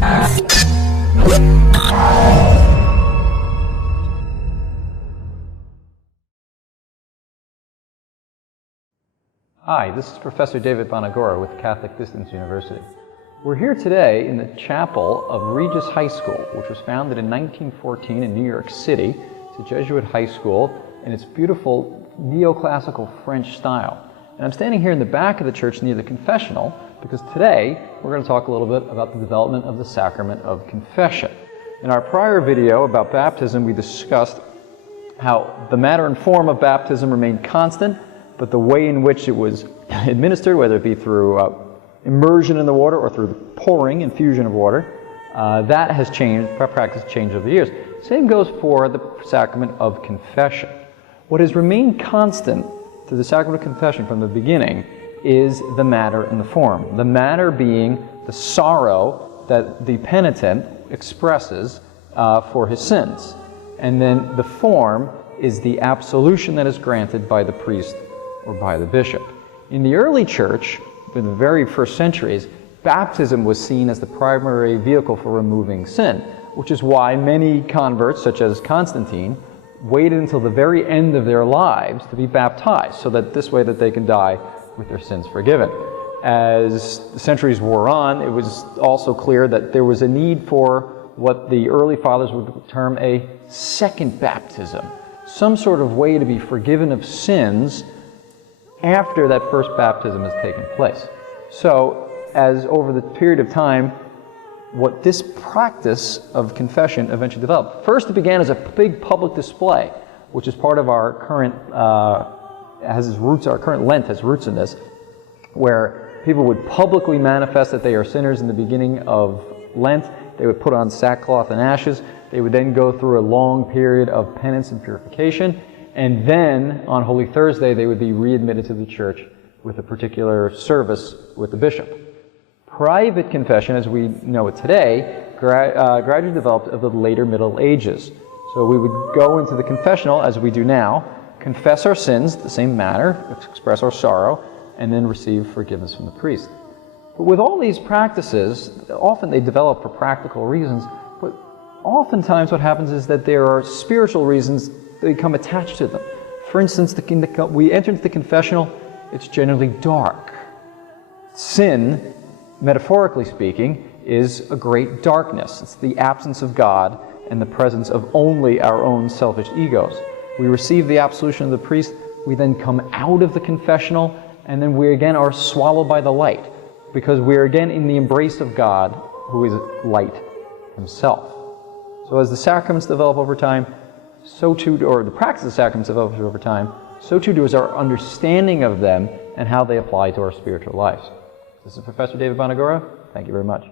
Hi, this is Professor David Bonagora with Catholic Distance University. We're here today in the chapel of Regis High School, which was founded in 1914 in New York City. It's a Jesuit high school in its beautiful neoclassical French style. And I'm standing here in the back of the church near the confessional because today we're going to talk a little bit about the development of the sacrament of confession. In our prior video about baptism, we discussed how the matter and form of baptism remained constant, but the way in which it was administered, whether it be through immersion in the water or through the pouring, infusion of water, that has changed, practice changed over the years. Same goes for the sacrament of confession. What has remained constant to the sacrament of confession from the beginning is the matter and the form. The matter being the sorrow that the penitent expresses for his sins. And then the form is the absolution that is granted by the priest or by the bishop. In the early church, in the very first centuries, baptism was seen as the primary vehicle for removing sin, which is why many converts, such as Constantine, waited until the very end of their lives to be baptized, so that this way that they can die with their sins forgiven. As the centuries wore on, it was also clear that there was a need for what the early fathers would term a second baptism, some sort of way to be forgiven of sins after that first baptism has taken place. So, as over the period of time, what this practice of confession eventually developed. First, it began as a big public display, which is part of our current, has its roots, our current Lent has roots in this, where people would publicly manifest that they are sinners in the beginning of Lent. They would put on sackcloth and ashes. They would then go through a long period of penance and purification. And then, on Holy Thursday, they would be readmitted to the church with a particular service with the bishop. Private confession, as we know it today, gradually developed of the later Middle Ages. So we would go into the confessional, as we do now, confess our sins, the same manner, express our sorrow, and then receive forgiveness from the priest. But with all these practices, often they develop for practical reasons, but oftentimes what happens is that there are spiritual reasons that become attached to them. For instance, we enter into the confessional, it's generally dark. Sin, metaphorically speaking, is a great darkness. It's the absence of God and the presence of only our own selfish egos. We receive the absolution of the priest, we then come out of the confessional, and then we again are swallowed by the light, because we are again in the embrace of God, who is light himself. So as the sacraments develop over time, so too, or the practice of sacraments develops over time, so too does our understanding of them and how they apply to our spiritual lives. This is Professor David Bonagora. Thank you very much.